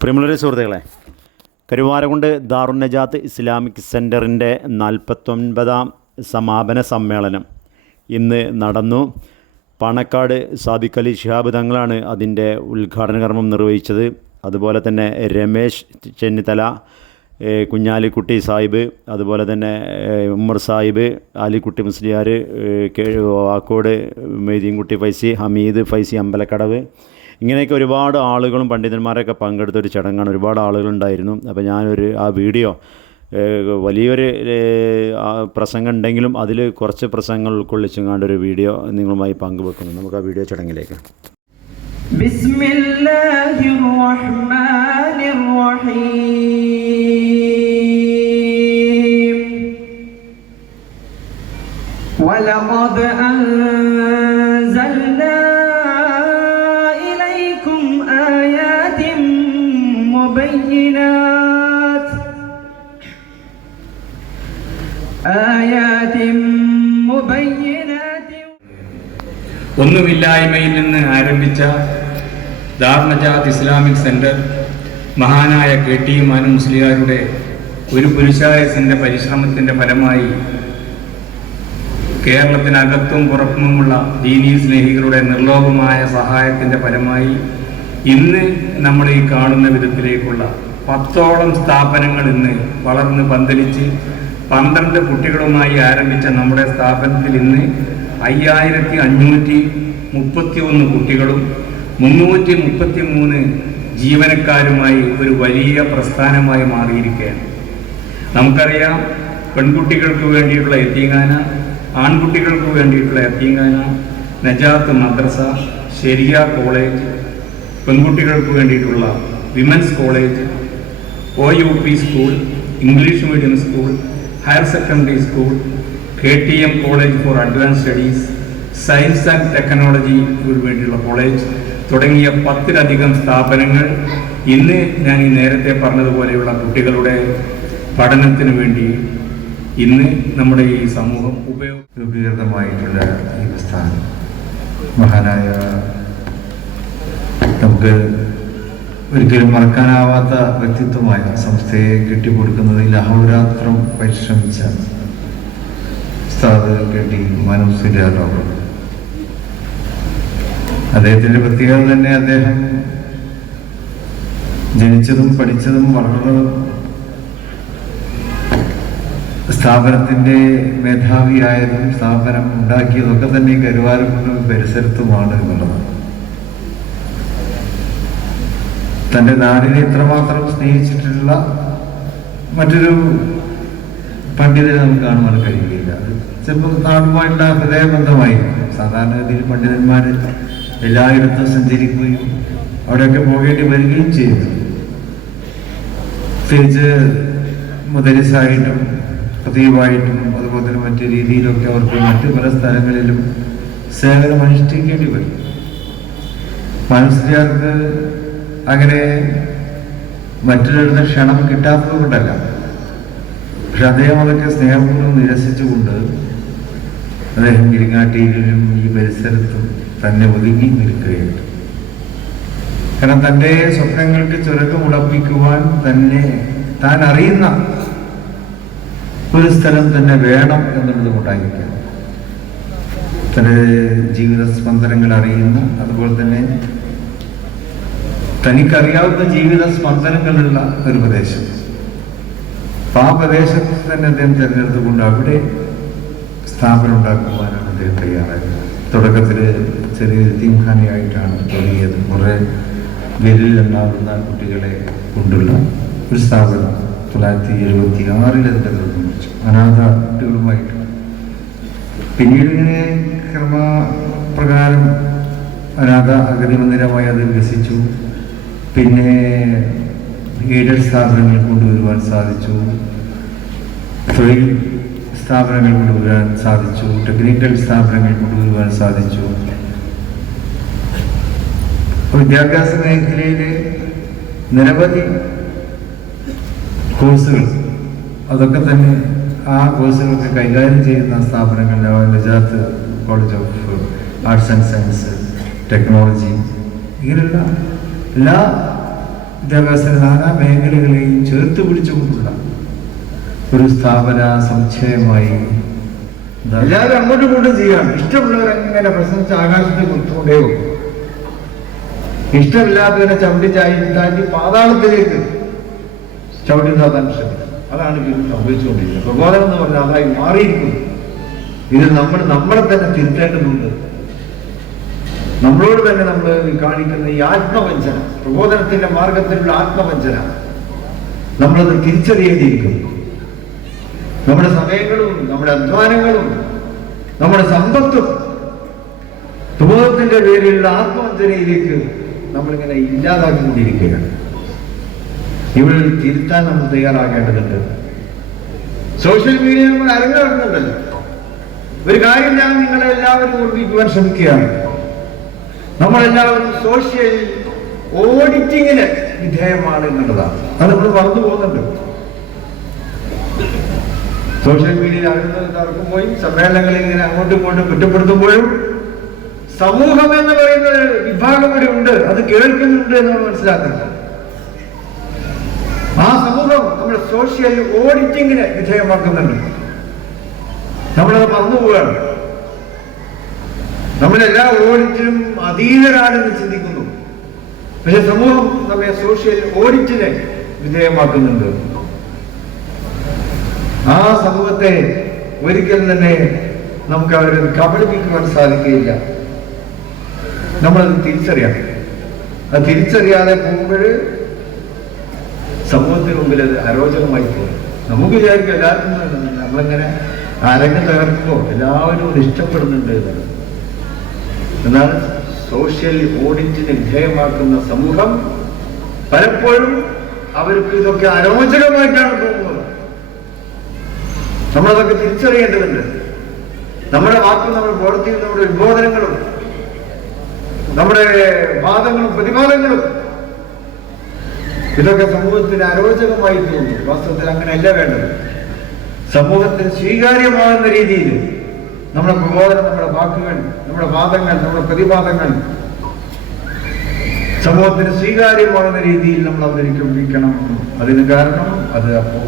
പ്രിയമുള്ളവരെ സുഹൃത്തുക്കളെ കരുവാരകുണ്ട് ദാറുൻ നജാത്ത് ഇസ്ലാമിക് സെന്ററിന്റെ നാൽപ്പത്തൊൻപതാം സമാപന സമ്മേളനം ഇന്ന് നടന്നു. പാണക്കാട് സാദിഖ് അലി ഷിഹാബ് തങ്ങളാണ് അതിന്റെ ഉദ്ഘാടന കർമ്മം നിർവഹിച്ചത്. അതുപോലെ തന്നെ രമേശ് ചെന്നിത്തല കുഞ്ഞാലിക്കുട്ടി സാഹിബ് അതുപോലെ തന്നെ ഉമ്മർ സാഹിബ് ആലിക്കുട്ടി മുസ്ലിയാർ വാക്കോട് മെയ്തീൻകുട്ടി ഫൈസി ഹമീദ് ഫൈസി അമ്പലക്കടവ് ഇങ്ങനെയൊക്കെ ഒരുപാട് ആളുകളും പണ്ഡിതന്മാരൊക്കെ പങ്കെടുത്ത ഒരു ചടങ്ങാണ് ഒരുപാട് ആളുകളുണ്ടായിരുന്നു അപ്പോൾ ഞാനൊരു ആ വീഡിയോ ഏഹ്, വലിയൊരു ഏഹ്, ആ പ്രസംഗം ഉണ്ടെങ്കിലും അതിൽ കുറച്ച് പ്രസംഗങ്ങൾ ഉൾക്കൊള്ളിച്ചുകൊണ്ട് ഒരു വീഡിയോ നിങ്ങളുമായി പങ്കുവെക്കുന്നു നമുക്ക് ആ വീഡിയോ ചടങ്ങിലേക്ക് بسم الله الرحمن الرحيم ولقد أنزلنا ഒന്നുമില്ലായ്മയിൽ നിന്ന് ആരംഭിച്ച ദാർണജാത് ഇസ്ലാമിക് സെന്റർ മഹാനായ കെ ടി മാനു മുസ്ലിയാരുടെ ഒരു പുരുഷായസിന്റെ പരിശ്രമത്തിന്റെ ഫലമായി കേരളത്തിനകത്തും പുറത്തുമുള്ള ദീനീ സ്നേഹികളുടെ നിർലോഭമായ സഹായത്തിന്റെ ഫലമായി ഇന്ന് നമ്മൾ ഈ കാണുന്ന വിധത്തിലേക്കുള്ള പത്തോളം സ്ഥാപനങ്ങൾ ഇന്ന് വളർന്ന് പന്തലിച്ച് പന്ത്രണ്ട് കുട്ടികളുമായി ആരംഭിച്ച നമ്മുടെ സ്ഥാപനത്തിൽ ഇന്ന് അയ്യായിരത്തി അഞ്ഞൂറ്റി മുപ്പത്തി ഒന്ന് കുട്ടികളും മുന്നൂറ്റി മുപ്പത്തി മൂന്ന് ജീവനക്കാരുമായി ഒരു വലിയ പ്രസ്ഥാനമായി മാറിയിരിക്കുകയാണ്. നമുക്കറിയാം പെൺകുട്ടികൾക്ക് വേണ്ടിയിട്ടുള്ള എത്തിങ്ങാന ആൺകുട്ടികൾക്ക് വേണ്ടിയിട്ടുള്ള എത്തിങ്ങാന നജാത്ത് മദ്രസ ശരിയ കോളേജ് പെൺകുട്ടികൾക്ക് വേണ്ടിയിട്ടുള്ള women's college O U P school English medium school higher secondary school K T M college for advance studies science and ടെക്നോളജിക്ക് വേണ്ടിയുള്ള കോളേജ് തുടങ്ങിയ പത്തിലധികം സ്ഥാപനങ്ങൾ ഇന്ന് ഞാൻ ഈ നേരത്തെ പറഞ്ഞതുപോലെയുള്ള കുട്ടികളുടെ പഠനത്തിന് വേണ്ടി ഇന്ന് നമ്മുടെ ഈ സമൂഹം ഉപയോഗ രൂപീകൃതമായിട്ടുള്ള ഈ പ്രസ്ഥാനം. മഹാനായ നമുക്ക് ഒരിക്കലും മറക്കാനാവാത്ത വ്യക്തിത്വമായ സംസ്ഥയെ കെട്ടിക്കൊടുക്കുന്നതിൽ അഹോരാത്രം പരിശ്രമിച്ച ഉസ്താദ് കെട്ടി മനോസുരാറാവ് അദ്ദേഹത്തിന്റെ പ്രത്യേകത തന്നെ അദ്ദേഹം ജനിച്ചതും പഠിച്ചതും വളർന്നതും സ്ഥാപനത്തിന്റെ മേധാവിയായതും സ്ഥാപനം ഉണ്ടാക്കിയതൊക്കെ തന്നെ കരുവാരക്കുണ്ട് പരിസരത്തുമാണ് എന്നുള്ളത്. തന്റെ നാടിനെ ഇത്രമാത്രം സ്നേഹിച്ചിട്ടുള്ള മറ്റൊരു പണ്ഡിതനെ നമുക്ക് കാണുവാൻ കഴിയുകയില്ല. അത് ചിലപ്പോൾ നാടുമായിട്ടുള്ള ഹൃദയബന്ധമായിരിക്കും സാധാരണഗതിയിൽ പണ്ഡിതന്മാർ എല്ലായിടത്തും സഞ്ചരിക്കുകയും അവിടെയൊക്കെ പോകേണ്ടി വരികയും ചെയ്യുന്നു. പ്രത്യേകിച്ച് മുദരിസായിട്ടും പ്രതീവായിട്ടും അതുപോലെ തന്നെ മറ്റു രീതിയിലൊക്കെ അവർക്ക് മറ്റു പല സ്ഥലങ്ങളിലും സേവനം അനുഷ്ഠിക്കേണ്ടി വരും. മനസ്സിലാർക്ക് അങ്ങനെ മറ്റൊരിടത്ത് ക്ഷണം കിട്ടാത്തത് കൊണ്ടല്ല പക്ഷെ അദ്ദേഹം അതൊക്കെ സ്നേഹപൂർവം നിരസിച്ചുകൊണ്ട് അദ്ദേഹം ഇരിങ്ങാട്ടിയിലും ഈ പരിസരത്തും തന്നെ ഒതുങ്ങി നിൽക്കുകയുണ്ട്. കാരണം തന്റെ സ്വപ്നങ്ങൾക്ക് ചുരക്കമുളപ്പിക്കുവാൻ തന്നെ താൻ അറിയുന്ന ഒരു സ്ഥലം തന്നെ വേണം എന്നുള്ളത് കൊണ്ടായിരിക്കാം. തന്റെ ജീവിത സ്പന്ദനങ്ങൾ അറിയുന്ന അതുപോലെ തന്നെ തനിക്കറിയാവുന്ന ജീവിത സ്പന്ദനങ്ങളുള്ള ഒരു പ്രദേശം. പ്രദേശത്ത് തന്നെ അദ്ദേഹം തിരഞ്ഞെടുത്തുകൊണ്ട് അവിടെ സ്ഥാപനം ഉണ്ടാക്കുവാനാണ് അദ്ദേഹം തയ്യാറായത്. തുടക്കത്തിൽ ചെറിയ തീംഖാനയായിട്ടാണ് തുടങ്ങിയത്. കുറെ വിരലിലുണ്ടാവുന്ന കുട്ടികളെ കൊണ്ടുള്ള ഒരു സ്ഥാപനം തൊള്ളായിരത്തി എഴുപത്തി ആറിൽ അതിന്റെ കുറിച്ചു അനാഥ കുട്ടികളുമായിട്ട്. പിന്നീട് ഇങ്ങനെ ക്രമപ്രകാരം അനാഥ അഗതി മന്ദിരമായി അത് വികസിച്ചു. പിന്നെ എയ്ഡഡ് സ്ഥാപനങ്ങൾ കൊണ്ടുവരുവാൻ സാധിച്ചു? തൊഴിൽ സ്ഥാപനങ്ങൾ കൊണ്ടുവരാൻ സാധിച്ചു. ടെക്നിക്കൽ സ്ഥാപനങ്ങൾ കൊണ്ടുവരുവാൻ സാധിച്ചു. വിദ്യാഭ്യാസ മേഖലയിലെ നിരവധി കോഴ്സുകൾ അതൊക്കെ തന്നെ ആ കോഴ്സുകളൊക്കെ കൈകാര്യം ചെയ്യുന്ന സ്ഥാപനങ്ങൾ Najath college of arts and science technology ഇങ്ങനെയുള്ള എല്ലാ വിദ്യാഭ്യാസത്തിന്റെ നാനാ മേഖലകളെയും ചേർത്ത് പിടിച്ചുകൊണ്ടുള്ള ഒരു സ്ഥാപന സംശയമായി എല്ലാവരും അങ്ങോട്ടും ഇങ്ങോട്ടും ചെയ്യാം ഇഷ്ടമുള്ളവരങ്ങനെ പ്രസംഗിച്ച് ആകാശത്തിൽ കൊടുത്തുകൊണ്ടേ ഇഷ്ടമില്ലാത്തവരെ ചവിട്ടി ചായി താണ്ടി പാതാളത്തിലേക്ക് ചവിട്ടി താത്താൻ ശ്രമിക്കും. അതാണ് ഇത് സംഭവിച്ചുകൊണ്ടിരിക്കുന്നത്. പ്രബോധനം എന്ന് പറഞ്ഞാൽ അതായി മാറിയിരിക്കുന്നു. ഇത് നമ്മൾ നമ്മളെ തന്നെ തിരുത്തേണ്ടതുണ്ട്. നമ്മളോട് തന്നെ നമ്മൾ കാണിക്കുന്ന ഈ ആത്മവഞ്ചന പ്രബോധനത്തിന്റെ മാർഗത്തിലുള്ള ആത്മവഞ്ചന നമ്മളത് തിരിച്ചറിയേണ്ടിയിരിക്കുന്നു നമ്മുടെ സമയങ്ങളും നമ്മുടെ അധ്വാനങ്ങളും നമ്മുടെ സമ്പത്തും പ്രബോധത്തിന്റെ പേരിലുള്ള ആത്മവഞ്ചനയിലേക്ക് നമ്മളിങ്ങനെ ഇല്ലാതാക്കിക്കൊണ്ടിരിക്കുകയാണ്. ഇവിടെ തിരുത്താൻ നമ്മൾ തയ്യാറാകേണ്ടതുണ്ട്. സോഷ്യൽ മീഡിയ നമ്മൾ അരങ്ങുണ്ടല്ലോ ഒരു കാര്യം ഞാൻ നിങ്ങളെ എല്ലാവരും ഓർമ്മിക്കുവാൻ ശ്രമിക്കുകയാണ്. നമ്മളെല്ലാവരും സോഷ്യൽ ഓഡിറ്റിങ്ങിന് വിധേയമാണ് എന്നുള്ളതാണ്. അത് നമ്മൾ മറന്നു പോകുന്നുണ്ട്. സോഷ്യൽ മീഡിയയിൽ അറിയുന്നത് തർക്കുമ്പോഴും സമ്മേളനങ്ങളിൽ ഇങ്ങനെ അങ്ങോട്ടും ഇങ്ങോട്ടും കുറ്റപ്പെടുത്തുമ്പോഴും സമൂഹം എന്ന് പറയുന്ന ഒരു വിഭാഗം കൂടി ഉണ്ട്. അത് കേൾക്കുന്നുണ്ട് എന്ന് നമ്മൾ മനസ്സിലാക്കുന്നത്. ആ സമൂഹം നമ്മുടെ സോഷ്യൽ ഓഡിറ്റിങ്ങിന് വിധേയമാക്കുന്നുണ്ട്. നമ്മളത് മറന്നുപോവുകയാണ് നമ്മളെല്ലാ ഓഡിറ്റിനും അതീതരാണെന്ന് ചിന്തിക്കുന്നു പക്ഷെ സമൂഹം നമ്മെ സോഷ്യൽ ഓഡിറ്റിനെ വിധേയമാക്കുന്നുണ്ട് ആ സമൂഹത്തെ ഒരിക്കലും തന്നെ നമുക്ക് അവരെ കബളിപ്പിക്കുവാൻ സാധിക്കുകയില്ല നമ്മളത് തിരിച്ചറിയണം അത് തിരിച്ചറിയാതെ പോകുമ്പോൾ സമൂഹത്തിന് മുമ്പിൽ അത് അരോചകമായി പോകും നമുക്ക് വിചാരിക്കും എല്ലാവർക്കും. നമ്മളിങ്ങനെ അരങ്ങ് തകർക്കുമ്പോൾ എല്ലാവരും ഇഷ്ടപ്പെടുന്നുണ്ട് എന്നുള്ളത്. എന്നാൽ സോഷ്യൽ ഓഡിറ്റിന് വിധേയമാക്കുന്ന സമൂഹം പലപ്പോഴും അവർക്ക് ഇതൊക്കെ അരോചകമായിട്ടാണ് തോന്നുന്നത്. നമ്മളതൊക്കെ തിരിച്ചറിയേണ്ടതുണ്ട്. നമ്മുടെ വാക്കും നമ്മുടെ പ്രവൃത്തിയും നമ്മുടെ ഉദ്ബോധനങ്ങളും നമ്മുടെ വാദങ്ങളും പ്രതിവാദങ്ങളും ഇതൊക്കെ സമൂഹത്തിന് അരോചകമായി തോന്നുന്നു. വാസ്തവത്തിൽ അങ്ങനെയല്ല വേണ്ടത്. സമൂഹത്തിന് സ്വീകാര്യമാകുന്ന രീതിയിൽ നമ്മുടെ പ്രബോധനം നമ്മുടെ വാക്കുകൾ നമ്മുടെ വാദങ്ങൾ നമ്മുടെ പ്രതിവാദങ്ങൾ. സമൂഹത്തിന് സ്വീകാര്യമാകുന്ന രീതിയിൽ നമ്മൾ അവതരിപ്പിക്കണം. അതിന് കാരണം അത് അപ്പോ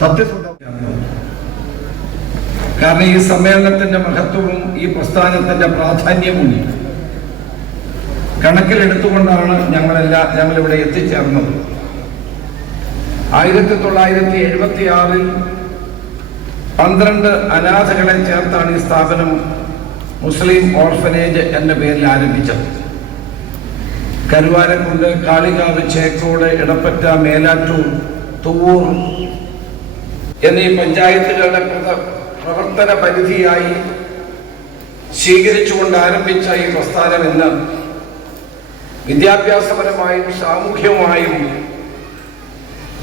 സത്യസന്ധമാണ് കാരണം ഈ സമ്മേളനത്തിന്റെ മഹത്വവും ഈ പ്രസ്ഥാനത്തിന്റെ പ്രാധാന്യവും കണക്കിലെടുത്തുകൊണ്ടാണ് ഞങ്ങളെല്ലാം ഞങ്ങൾ ഇവിടെ എത്തിച്ചേർന്നത്. ആയിരത്തി തൊള്ളായിരത്തി എഴുപത്തി ആറിൽ പന്ത്രണ്ട് അനാഥകളെ ചേർത്താണ് ഈ സ്ഥാപനം മുസ്ലിം ഓർഫനേജ് എന്ന പേരിൽ ആരംഭിച്ചത്. കരുവാരക്കുണ്ട് കാളികാവ് ചേക്കോട് ഇടപ്പറ്റ മേലാറ്റൂർ തുവൂർ എന്നീ പഞ്ചായത്തുകളുടെ പ്രവർത്തന പരിധിയായി സ്വീകരിച്ചുകൊണ്ട് ആരംഭിച്ച ഈ പ്രസ്ഥാനം ഇന്ന് വിദ്യാഭ്യാസപരമായും സാമൂഹ്യമായും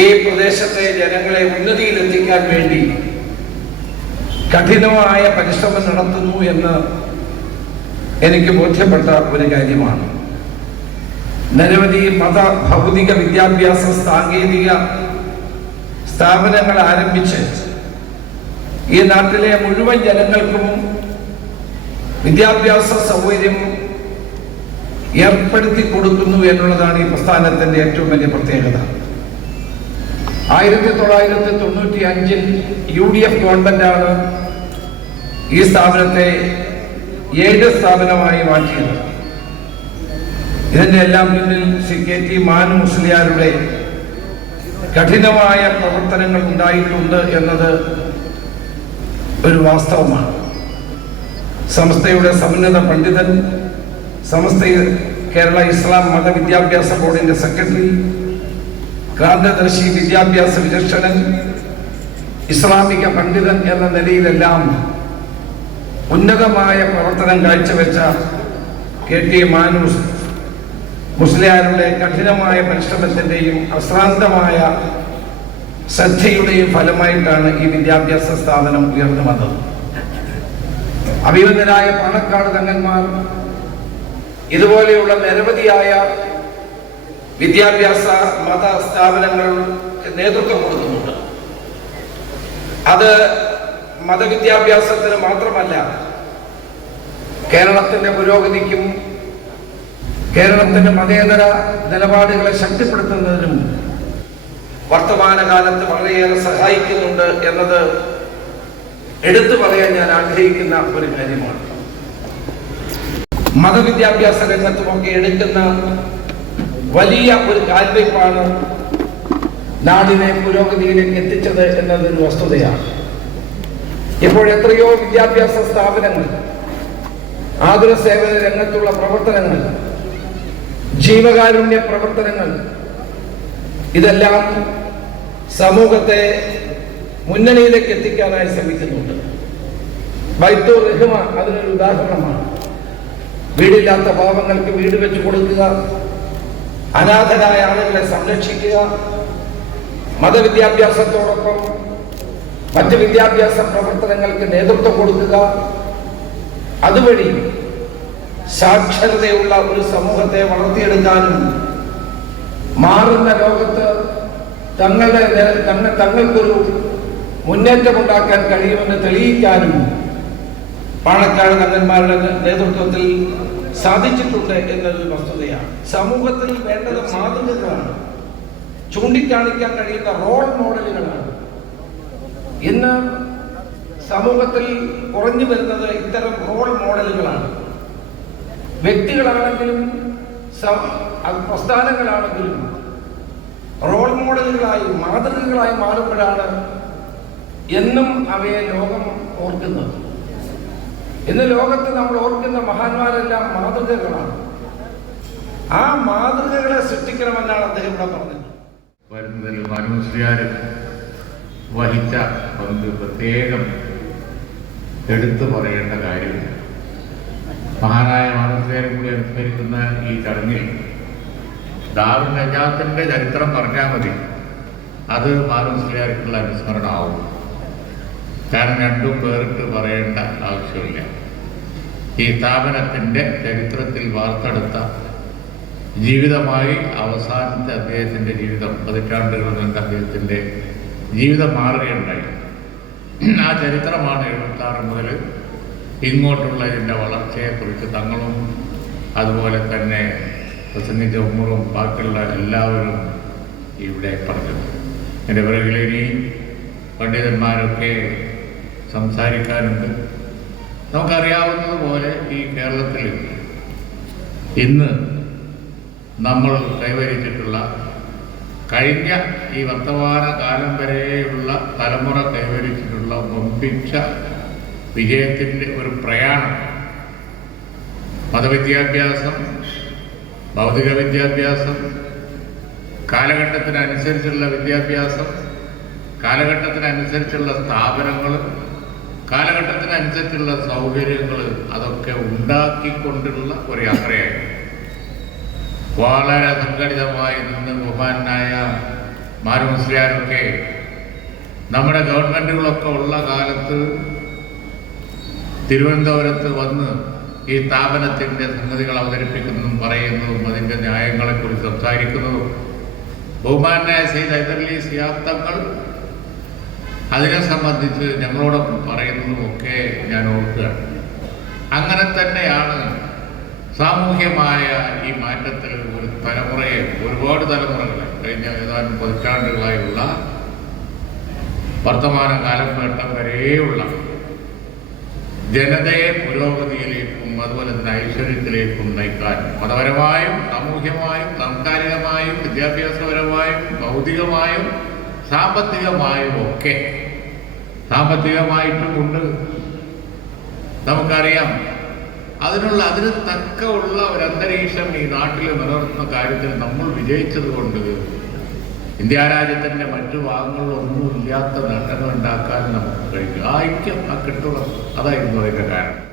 ഈ പ്രദേശത്തെ ജനങ്ങളെ ഉന്നതിയിലെത്തിക്കാൻ വേണ്ടി കഠിനമായ പരിശ്രമം നടത്തുന്നു എന്ന് എനിക്ക് ബോധ്യപ്പെട്ട ഒരു കാര്യമാണ്. നിരവധി മത ഭൗതിക വിദ്യാഭ്യാസ സാങ്കേതിക സ്ഥാപനങ്ങൾ ആരംഭിച്ച് ഈ നാട്ടിലെ മുഴുവൻ ജനങ്ങൾക്കും വിദ്യാഭ്യാസ സൗകര്യം ഏർപ്പെടുത്തി കൊടുക്കുന്നു എന്നുള്ളതാണ് ഈ പ്രസ്ഥാനത്തിന്റെ ഏറ്റവും വലിയ പ്രത്യേകത. ആയിരത്തി തൊള്ളായിരത്തി തൊണ്ണൂറ്റി അഞ്ചിൽ യു ഡി എഫ് ഗവൺമെന്റാണ് ഈ സ്ഥാപനത്തെ ഏഴ് സ്ഥാപനമായി മാറ്റിയത്. ഇതിന്റെ എല്ലാം പിന്നിൽ സി കെ ടി മാനു മുസ്ലിയാരുടെ കഠിനമായ പ്രവർത്തനങ്ങൾ ഉണ്ടായിട്ടുണ്ട് എന്നത് ഒരു വാസ്തവമാണ്. സംസ്ഥയുടെ സമുന്നത പണ്ഡിതൻ സമസ്ത കേരള ഇസ്ലാം മതവിദ്യാഭ്യാസ ബോർഡിന്റെ സെക്രട്ടറി ക്രാന്തദർശി വിദ്യാഭ്യാസ വിചക്ഷണൻ ഇസ്ലാമിക പണ്ഡിതൻ എന്ന നിലയിലെല്ലാം ഉന്നതമായ പ്രവർത്തനം കാഴ്ചവെച്ച കെ ടി മാനൂസ് മുസ്ലിയാരുടെ കഠിനമായ പരിശ്രമത്തിന്റെയും അശ്രാന്തമായ ശ്രദ്ധയുടെയും ഫലമായിട്ടാണ് ഈ വിദ്യാഭ്യാസ സ്ഥാപനം ഉയർന്നു വന്നത്. അഭിമന്യരായ പാണക്കാട് തങ്ങന്മാർ ഇതുപോലെയുള്ള നിരവധിയായ വിദ്യാഭ്യാസ മത സ്ഥാപനങ്ങൾ നേതൃത്വം കൊടുക്കുന്നുണ്ട്. അത് മതവിദ്യാഭ്യാസത്തിന് മാത്രമല്ല കേരളത്തിന്റെ പുരോഗതിക്കും കേരളത്തിന്റെ മതേതര നിലപാടുകളെ ശക്തിപ്പെടുത്തുന്നതിനും വർത്തമാനകാലത്ത് വളരെയേറെ സഹായിക്കുന്നുണ്ട് എന്നത് എടുത്തു പറയാൻ ഞാൻ ആഗ്രഹിക്കുന്ന ഒരു കാര്യമാണ്. മതവിദ്യാഭ്യാസ രംഗത്തുമൊക്കെ എടുക്കുന്ന വലിയ ഒരു കാൽവയ്പാണ് നാടിനെ പുരോഗതിയിലേക്ക് എത്തിച്ചത് എന്നതൊരു വസ്തുതയാണ്. ഇപ്പോൾ എത്രയോ വിദ്യാഭ്യാസ സ്ഥാപനങ്ങൾ ആതുര സേവന രംഗത്തുള്ള പ്രവർത്തനങ്ങൾ ജീവകാരുണ്യ പ്രവർത്തനങ്ങൾ ഇതെല്ലാം സമൂഹത്തെ മുന്നണിയിലേക്ക് എത്തിക്കാനായി ശ്രമിക്കുന്നുണ്ട്. ബൈത്തൂർ റഹ്മ അതിനൊരു ഉദാഹരണമാണ്. വീടില്ലാത്ത പാവങ്ങൾക്ക് വീട് വെച്ചു കൊടുക്കുക അനാഥരായ ആളുകളെ സംരക്ഷിക്കുക. മതവിദ്യാഭ്യാസത്തോടൊപ്പം മറ്റ് വിദ്യാഭ്യാസ പ്രവർത്തനങ്ങൾക്ക് നേതൃത്വം കൊടുക്കുക. അതുവഴി സാക്ഷരതയുള്ള ഒരു സമൂഹത്തെ വളർത്തിയെടുക്കാനും മാറുന്ന ലോകത്ത് തങ്ങളുടെ തങ്ങൾ തങ്ങ തങ്ങൾക്കൊരു മുന്നേറ്റമുണ്ടാക്കാൻ കഴിയുമെന്ന് തെളിയിക്കാനും പാണക്കാട് തങ്ങന്മാരുടെ നേതൃത്വത്തിൽ സാധിച്ചിട്ടുണ്ട് എന്നൊരു വസ്തുതയാണ്. സമൂഹത്തിൽ വേണ്ടത് മാതൃകകളാണ്. ചൂണ്ടിക്കാണിക്കാൻ കഴിയുന്ന റോൾ മോഡലുകളാണ് ഇന്ന് സമൂഹത്തിൽ കുറഞ്ഞു വരുന്നത് ഇത്തരം റോൾ മോഡലുകളാണ് വ്യക്തികളാണെങ്കിലും പ്രസ്ഥാനങ്ങളാണെങ്കിലും റോൾ മോഡലുകളായി മാതൃകകളായി മാറുമ്പോഴാണ് എന്നും അവയെ ലോകം ഓർക്കുന്നത്. ഇന്ന് ലോകത്ത് നമ്മൾ ഓർക്കുന്ന മഹാന്മാരെല്ലാം മാതൃകകളാണ്. ആ മാതൃകകളെ സൃഷ്ടിക്കണമെന്നാണ് അദ്ദേഹം ഇവിടെ പറഞ്ഞത്. വരുന്നതിൽ മനുഷ്യർ വഹിച്ച പങ്ക് പ്രത്യേകം എടുത്തു പറയേണ്ട കാര്യമില്ല മഹാനായ മനുഷ്യരെ കൂടി അനുസ്മരിക്കുന്ന ഈ ചടങ്ങിൽ ദാറുൽ നജാത്തിന്റെ ചരിത്രം പറഞ്ഞാൽ മതി. അത് മാനുസ്ലിയാർക്കുള്ള അനുസ്മരണമാവും. കാരണം രണ്ടും പേരിട്ട് പറയേണ്ട ആവശ്യമില്ല. ഈ സ്ഥാപനത്തിന്റെ ചരിത്രത്തിൽ വാർത്തെടുത്ത ജീവിതമായി അവസാനത്തെ അദ്ദേഹത്തിന്റെ ജീവിതം പതിറ്റാണ്ടുകൾ നീണ്ട അദ്ദേഹത്തിന്റെ ജീവിതം മാറുകയുണ്ടായി. ആ ചരിത്രമാണ് എഴുപത്താറ് മുതൽ ഇങ്ങോട്ടുള്ള ഇതിന്റെ വളർച്ചയെക്കുറിച്ച് തങ്ങളും അതുപോലെ തന്നെ പ്രസംഗിച്ച ഉമ്മറും ബാക്കിയുള്ള എല്ലാവരും ഇവിടെ പറഞ്ഞത്. എന്റെ പിറകിൽ പണ്ഡിതന്മാരൊക്കെ സംസാരിക്കാനുണ്ട്. നമുക്കറിയാവുന്നതുപോലെ ഈ കേരളത്തിൽ ഇന്ന് നമ്മൾ കൈവരിച്ചിട്ടുള്ള കഴിഞ്ഞ ഈ വർത്തമാന കാലം വരെയുള്ള തലമുറ കൈവരിച്ചിട്ടുള്ള വമ്പിച്ച വിജയത്തിന്റെ ഒരു പ്രയാണം. മതവിദ്യാഭ്യാസം ഭൗതിക വിദ്യാഭ്യാസം കാലഘട്ടത്തിനനുസരിച്ചുള്ള വിദ്യാഭ്യാസം കാലഘട്ടത്തിനനുസരിച്ചുള്ള സ്ഥാപനങ്ങൾ കാലഘട്ടത്തിനനുസരിച്ചുള്ള സൗകര്യങ്ങൾ അതൊക്കെ ഉണ്ടാക്കിക്കൊണ്ടുള്ള ഒരു യാത്രയായിരുന്നു വളരെ സംഘടിതമായി നിന്ന് ബഹുമാനായ മാരുമുസ്ലിയാരൊക്കെ നമ്മുടെ ഗവൺമെന്റുകളൊക്കെ ഉള്ള കാലത്ത് തിരുവനന്തപുരത്ത് വന്ന് ഈ സ്ഥാപനത്തിന്റെ സംഗതികൾ അവതരിപ്പിക്കുന്നതും പറയുന്നതും അതിന്റെ ന്യായങ്ങളെക്കുറിച്ച് സംസാരിക്കുന്നതും ബഹുമാനായ സെയ്ദ് ഹൈദർലി സിയാബ്ദങ്ങൾ അതിനെ സംബന്ധിച്ച് ഞങ്ങളോടൊപ്പം പറയുന്നതും ഒക്കെ ഞാൻ ഓർക്കുകയാണ്. അങ്ങനെ തന്നെയാണ് സാമൂഹ്യമായ ഈ മാറ്റത്തിൽ ഒരു തലമുറയെ ഒരുപാട് തലമുറകളെ കഴിഞ്ഞ ഏതാനും പതിറ്റാണ്ടുകളായുള്ള വർത്തമാന കാലഘട്ടം വരെയുള്ള ജനതയെ പുരോഗതിയിലേക്കും അതുപോലെ തന്നെ ഐശ്വര്യത്തിലേക്കും നയിക്കാൻ മതപരമായും സാമൂഹ്യമായും സാംസ്കാരികമായും വിദ്യാഭ്യാസപരമായും ഭൗതികമായും സാമ്പത്തികമായും ഒക്കെ സാമ്പത്തികമായിട്ടും ഉണ്ട് നമുക്കറിയാം. അതിനുള്ള അതിന് തക്ക ഉള്ള ഒരു അന്തരീക്ഷം ഈ നാട്ടിൽ നിലനിർത്തുന്ന കാര്യത്തിൽ നമ്മൾ വിജയിച്ചത് കൊണ്ട് ഇന്ത്യ രാജ്യത്തിന്റെ മറ്റു ഭാഗങ്ങളിലൊന്നും ഇല്ലാത്ത നേട്ടങ്ങൾ ഉണ്ടാക്കാൻ നമുക്ക് കഴിഞ്ഞു. ആ ഐക്യം ആ കിട്ടുക അതായിരുന്നു അതിന്റെ കാരണം.